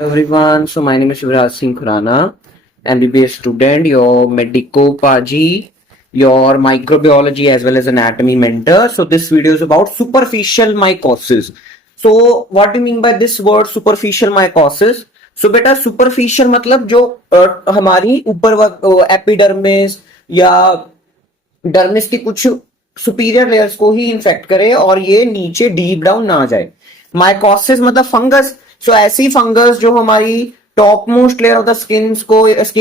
Everyone, so my name is Shivraj Singh Khurana, MBBS student, your medicopagy, your microbiology as well as anatomy mentor. So this video is about superficial mycosis. So what do you mean by this word superficial mycosis? So बेटा superficial मतलब जो हमारी ऊपर epidermis या dermis की कुछ superior layers को ही infect करे और ये नीचे डीप डाउन ना जाए। माइकोसिस मतलब फंगस। सो ऐसी फंगस जो हमारी top most layer of the skin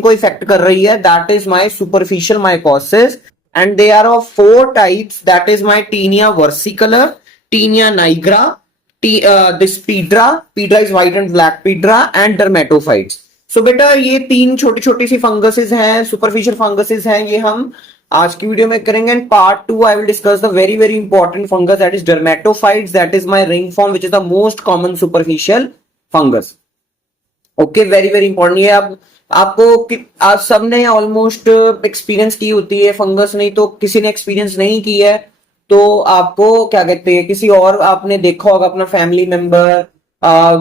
को इफेक्ट कर रही है, that is my superficial mycosis. And they are of 4 types, that is my tinea versicolor, tinea nigra, this piedra, piedra is white and black piedra, and dermatophytes. So बेटा ये 3 छोटी छोटी सी funguses हैं, सुपरफिशियल फंगसेस हैं, ये हम आज की वीडियो में करेंगे। And part 2 I will discuss the very very important fungus, that is dermatophytes, that is my ring form which is the most common superficial fungus. Okay, very very important. ये आप सबने ऑलमोस्ट एक्सपीरियंस की होती है fungus, नहीं तो किसी ने एक्सपीरियंस नहीं की है तो आपको क्या कहते हैं, किसी और आपने देखा होगा अपना फैमिली मेंबर,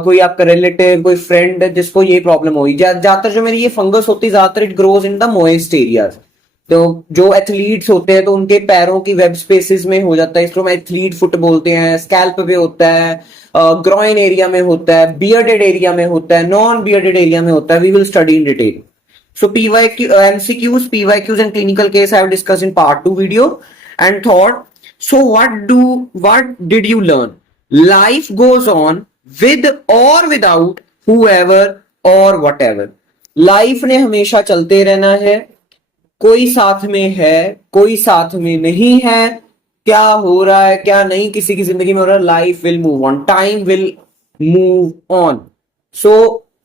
कोई आपका रिलेटिव, कोई फ्रेंड जिसको ये प्रॉब्लम हुई। ज्यादातर जो मेरी ये फंगस होती है, ज्यादातर it grows in the moist areas. तो जो एथलीट्स होते हैं तो उनके पैरों की वेब स्पेसिस में हो जाता है, इसको हम एथलीट फुट बोलते हैं। स्कैल्प पे होता है, ग्रॉइन एरिया में होता है, बियर्डेड एरिया में होता है, नॉन बियर्डेड एरिया में होता है। We will study in detail. So MCQs, PYQs and clinical case I have discussed in part 2 video. And third, so what did you learn? Life goes on with or without whoever or whatever. Life ने हमेशा चलते रहना है, कोई साथ में है, कोई साथ में नहीं है, क्या हो रहा है क्या नहीं किसी की जिंदगी में हो रहा है, life will move on, time will move on. So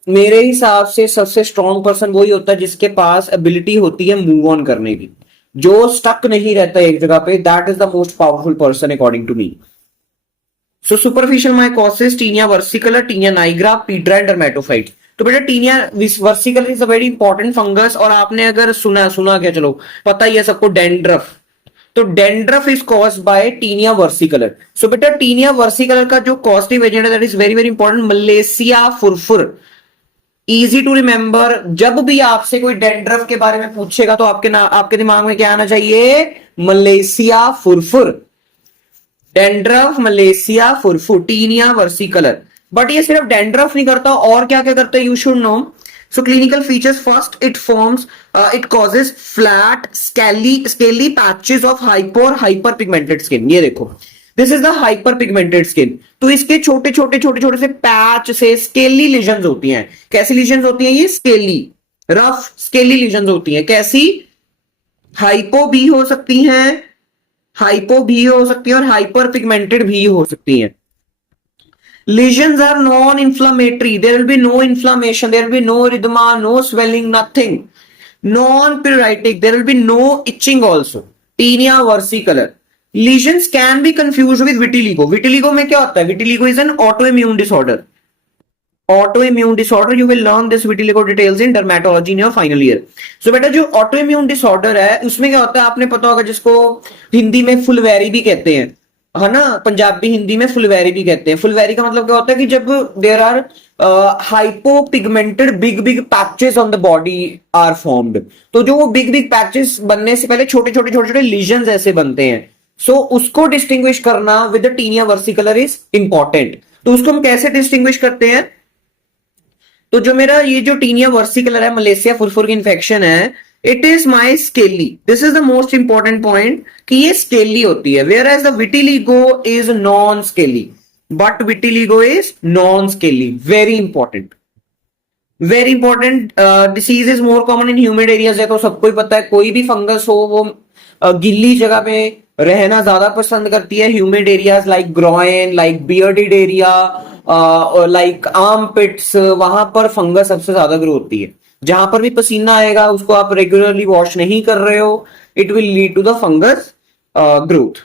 मेरे हिसाब से सबसे स्ट्रॉन्ग पर्सन वही होता है जिसके पास एबिलिटी होती है मूव ऑन करने की, जो स्टक नहीं रहता एक जगह पे, that is the most powerful person according to me. So superficial mycosis, tinea versicolor, tinea nigra, piedra and dermatophyte. तो बेटा tinea versicolor is a very important fungus. और आपने अगर सुना क्या, चलो पता ही है सबको, डेंड्रफ। तो dandruff is caused by tinea versicolor. So बेटा टीनिया वर्सिकलर का जो कॉस्टिव एजेंट है that is very very important, Malassezia furfur. Easy to remember, जब भी आपसे कोई डेंड्रफ के बारे में पूछेगा तो आपके दिमाग में क्या आना चाहिए, Malassezia furfur. Dandruff, Malassezia furfur, tinea versicolor. But ये सिर्फ डेंड्रफ नहीं करता, और क्या क्या करता है, you should know. So clinical features, first it causes flat scaly patches of hyper pigmented skin. ये देखो, this is the hyper pigmented skin. तो इसके छोटे छोटे से पैच से स्केली लीजन्स होती हैं। कैसी लीजन्स होती हैं ये, स्केली, रफ स्केली लीजन्स होती हैं। कैसी, हाइपो भी हो सकती हैं, और हाइपर पिगमेंटेड भी हो सकती हैं। Lesions are non-inflammatory. There will be no inflammation. There will be no erythema, no swelling, nothing. Non-pruritic. There will be no itching also. Tinea versicolor. Lesions can be confused with vitiligo. Vitiligo में क्या होता है? Vitiligo is an autoimmune disorder. Autoimmune disorder. You will learn this vitiligo details in dermatology in your final year. So बेटा जो autoimmune disorder है उसमें क्या होता है, आपने पता होगा, जिसको हिंदी में फुलवैरी भी कहते हैं, है ना, पंजाबी हिंदी में फुलवैरी भी कहते हैं। फुलवैरी का मतलब क्या होता है कि जब there are hypopigmented big patches on the body are formed, तो जो वो बिग पैचेस बनने से पहले छोटे छोटे लीजन्स ऐसे बनते हैं। सो उसको डिस्टिंग्विश करना with the tinea versicolor is important. तो उसको हम कैसे डिस्टिंग्विश करते हैं, तो जो मेरा ये जो टीनिया वर्सिकलर है, मलेशिया फुरफुर की इन्फेक्शन है, it is my scaly. This is the most important point कि ये स्केली होती है, where as the vitiligo is non scaly, but vitiligo is non scaly. Very important, very important. Disease is more common in humid areas है, तो सबको ही पता है कोई भी फंगस हो वो गिल्ली जगह में रहना ज्यादा पसंद करती है। Humid areas like groin, like bearded area, like armpits, वहां पर फंगस सबसे ज्यादा ग्रो होती है। जहां पर भी पसीना आएगा, उसको आप रेगुलरली वॉश नहीं कर रहे हो, it will lead to the fungus growth.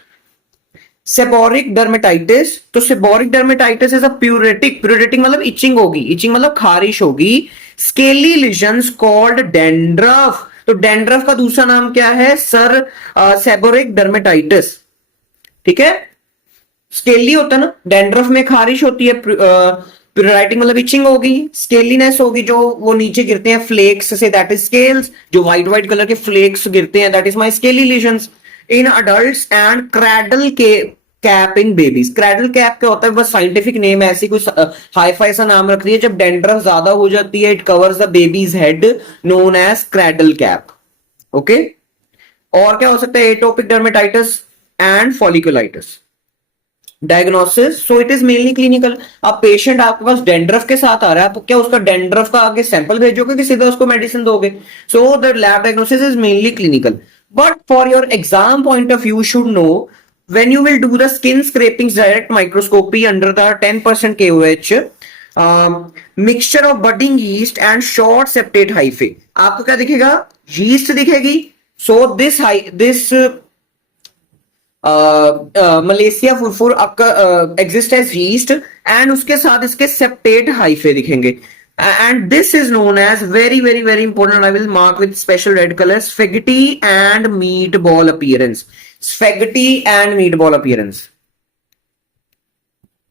Seborrhoeic dermatitis, तो seborrhoeic dermatitis is a pruritic मतलब इचिंग होगी, इचिंग मतलब खारिश होगी। स्केली लीजन्स कॉल्ड डेंड्रफ, तो डेंड्रफ का दूसरा नाम क्या है सर, सेबोरिक डर्मेटाइटिस। ठीक है, स्केली होता है ना, डेंड्रफ में खारिश होती है, प्यूराइटिंग मतलब इचिंग होगी, स्केलीनेस होगी, जो वो नीचे गिरते हैं फ्लेक्स से, दैट इज स्केल्स, जो व्हाइट व्हाइट कलर के फ्लेक्स गिरते हैं, that is my scaly lesions in adults, and cradle के कैप इन बेबीज। क्रैडल कैप क्या होता है, बस साइंटिफिक नेम है, ऐसी कुछ हाई फाई सा नाम रख दिया। जब डेंड्रफ ज्यादा हो जाती है, it covers the baby's head, known as cradle cap. Okay, और क्या हो सकता है, atopic dermatitis and folliculitis. Diagnosis, so it is mainly clinical. अब पेशेंट आपके पास डेंड्रफ के साथ आ रहा है, आप क्या उसका डेंड्रफ का आगे सैंपल भेजोगे कि सीधा उसको मेडिसिन दोगे? So the lab diagnosis is mainly clinical, but for your exam point of view should know, when you will do the skin scrapings direct microscopy under the 10% KOH, mixture of budding yeast and short septate hyphae, आपको क्या दिखेगा? yeast दिखेगी। so this Malaysia furfur आपका exist as yeast, and उसके साथ इसके septate hyphae दिखेंगे, and this is known as very very very important, I will mark with special red color, spaghetti and meatball appearance, spaghetti and meatball appearance।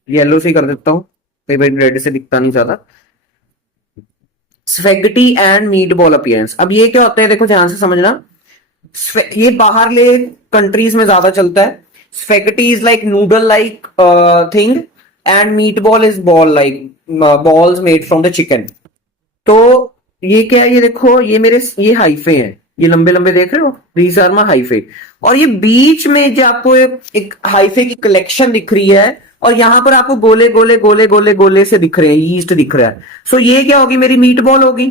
Yellow से कर देता हूं, कई बार red से दिखता नहीं ज्यादा। स्पेगेटी एंड मीटबॉल अपीयरेंस, अब ये क्या होता है, देखो ध्यान से समझना, ये बाहर ले कंट्रीज में ज्यादा चलता है। Spaghetti is like noodle like thing, and meatball is ball like balls made from the chicken. तो ये क्या है, ये देखो, ये मेरे ये हाइफे हैं, ये लंबे लंबे देख रहे हो, दीज आर माय हाइफे, और ये बीच में जो आपको एक हाइफे की कलेक्शन दिख रही है, और यहां पर आपको गोले गोले गोले गोले गोले से दिख रहे हैं, यीस्ट दिख रहा है। सो ये क्या होगी, मेरी मीट बॉल होगी,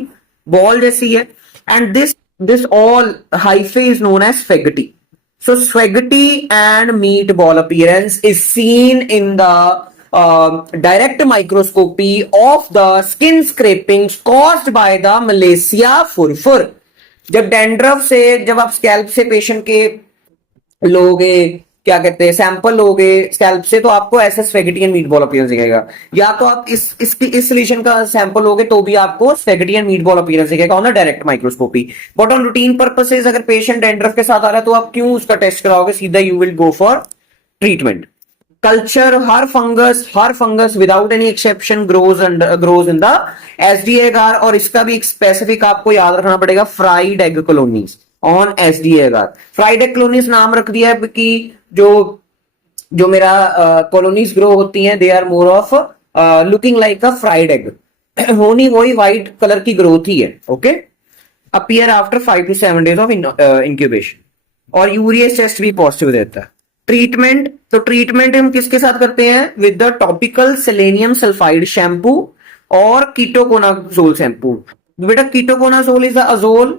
बॉल जैसी है, and this all hyphae is known as spaghetti. So spaghetti and meatball appearance is seen in the direct microscopy of the skin scrapings caused by the Malacia furfur। जब dandruff से, जब आप scalp से patient के लोगे, क्या कहते हैं, सैंपल लोगे स्कैल्प से, तो आपको ऐसा स्पेगेटी एंड मीटबॉल अपीयरेंस दिखेगा। या तो आप इस लीजन का सैंपल लोगे तो भी आपको स्पेगेटी एंड मीटबॉल अपीयरेंस दिखेगा on the direct microscopy. But on routine purposes, अगर पेशेंट डैंड्रफ के साथ आ रहा है तो आप क्यों उसका टेस्ट कराओगे, सीधा you will go for treatment. Culture, her fungus without any exception grows in the SD एगार, और इसका भी एक स्पेसिफिक आपको याद रखना पड़ेगा, fried egg colonies on SD एगार। फ्राइड एग कॉलोनीज नाम रख दिया है कि जो मेरा कॉलोनीज ग्रो होती हैं, they are more of looking like a fried egg, होनी वही व्हाइट कलर की ग्रोथ ही है। Okay, appear after 5 to 7 days of incubation, और यूरियस टेस्ट भी पॉजिटिव देता है। ट्रीटमेंट, तो ट्रीटमेंट हम किसके साथ करते हैं, with the topical selenium sulphide shampoo और कीटोकोनाजोल शैम्पू। बेटा ketoconazole is azole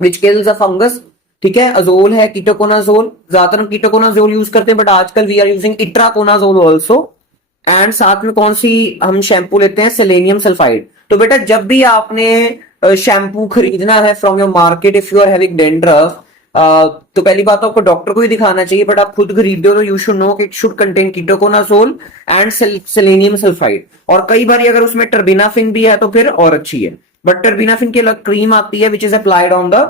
which kills a fungus, ठीक है, अजोल है कीटोकोनाजोल, ज्यादातर हम कीटोकोनाजोल यूज करते हैं, बट आजकल we are using itraconazole also. And साथ में कौन सी हम शैम्पू लेते हैं, सेलेनियम सल्फाइड। तो बेटा जब भी आपने शैम्पू खरीदना है from your market, if you are having dandruff, तो पहली बात तो आपको डॉक्टर को ही दिखाना चाहिए, बट आप खुद खरीद दो तो यू शुड नो कि it should contain ketoconazole and selenium sulphide. और कई बार अगर उसमें टर्बिनाफिन भी है तो फिर और अच्छी है, बट टर्बिनाफिन की अलग क्रीम आती है which is applied on the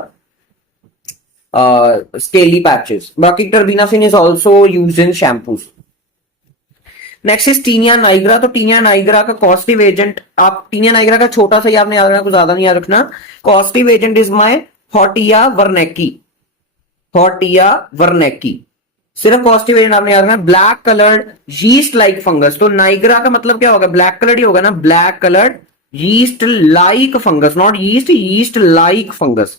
scaly patches। बाकी terbinafine is also use in shampoos. Next is tinea nigra. तो टीनिया नाइग्रा का कॉस्टिव एजेंट, आप टीनिया नाइग्रा का छोटा सा आपने याद रखना, कुछ ज्यादा नहीं याद रखना। Causative agent is my Hortaea werneckii, Hortaea werneckii, सिर्फ कॉस्टिव एजेंट आपने याद रखना। Black coloured yeast like fungus, तो नाइग्रा का मतलब क्या होगा, ब्लैक कलर्ड ही होगा ना, black coloured yeast like fungus, not yeast, yeast like fungus.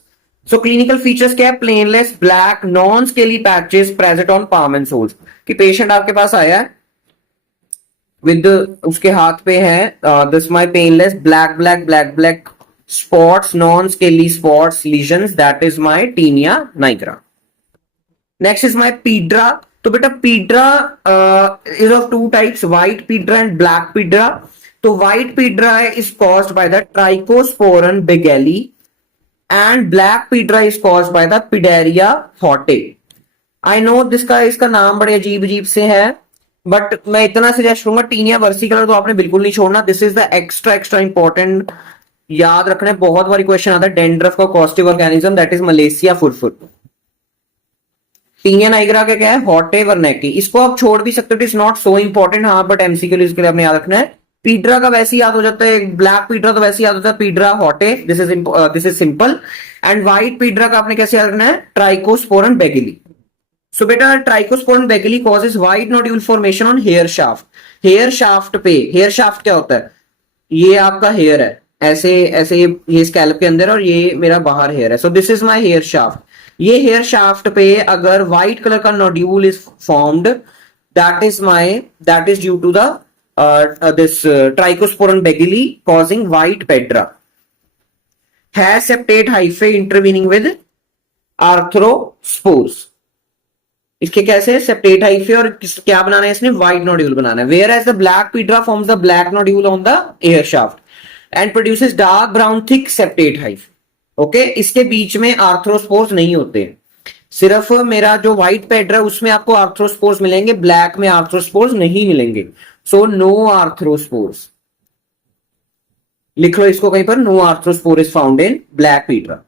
So clinical features क्या है, painless black non scaly patches present on palm and soles. कि पेशेंट आपके पास आया है विद, उसके हाथ पे है this my painless black black black black spots, non scaly spots, lesions, that is my tinea nigra. Next is my piedra. तो बेटा piedra is of two types, white piedra and black piedra. तो white piedra is caused by the Trichosporon beigelii and black pedra is caused by the Pidaria forte। I know इसका नाम बड़े अजीब अजीब से है, बट मैं इतना सजेस्ट करूंगा, टीनिया वर्सिकलर तो आपने बिल्कुल नहीं छोड़ना, this is the extra important, याद रखना है, बहुत बारी क्वेश्चन आता है। डेंड्रफ का causative organism that is Malassezia furfur. Tinea nigra का क्या है, हॉटे वर्नेकी, इसको आप छोड़ भी सकते हो, it is not so important, हाँ बट एमसीक्यू इसके लिए आपने याद रखना है। पीड्रा का वैसे ही याद हो जाता है, ब्लैक पीड्रा तो वैसे याद होता है, piedra Hortaea, this is simple. And white piedra का आपने कैसे याद रखना है, ट्राइकोस्पोरन बेगिली। सो बेटा Trichosporon beigelii causes white nodule formation on hair shaft. Hair shaft पे, हेयर शाफ्ट क्या होता है, ये आपका हेयर है, ऐसे ऐसे ये स्कैल्प के अंदर और ये मेरा बाहर हेयर है, so this is my hair shaft. ये हेयर शाफ्ट पे अगर व्हाइट कलर का nodule is formed, that is due to the this Trichosporon beigelii causing white piedra. Has septate hyphae intervening with arthrospores. इसके कैसे septate hyphae और क्या बनाना है इसने, व्हाइट नोड्यूल बनाना है। Where as the black piedra forms the black nodule on the hair shaft and produces dark brown thick septate hyphae. Okay, इसके बीच में आर्थ्रोस्पोर्स नहीं होते, सिर्फ मेरा जो व्हाइट पेड्रा है उसमें आपको आर्थ्रोस्पोर्स मिलेंगे, ब्लैक में आर्थ्रोस्पोर्स नहीं मिलेंगे। सो नो आर्थ्रोस्पोर्स, लिख लो इसको कहीं पर, no arthrospore is found in black piedra.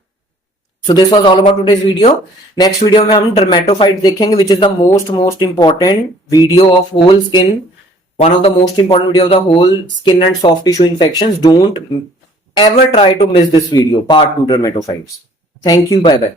So this was all about today's video. Next video में हम dermatophytes देखेंगे, which is the most important video of whole skin, one of the most important video of the whole skin and soft tissue infections. Don't ever try to miss this video, part 2 dermatophytes. Thank you, bye bye.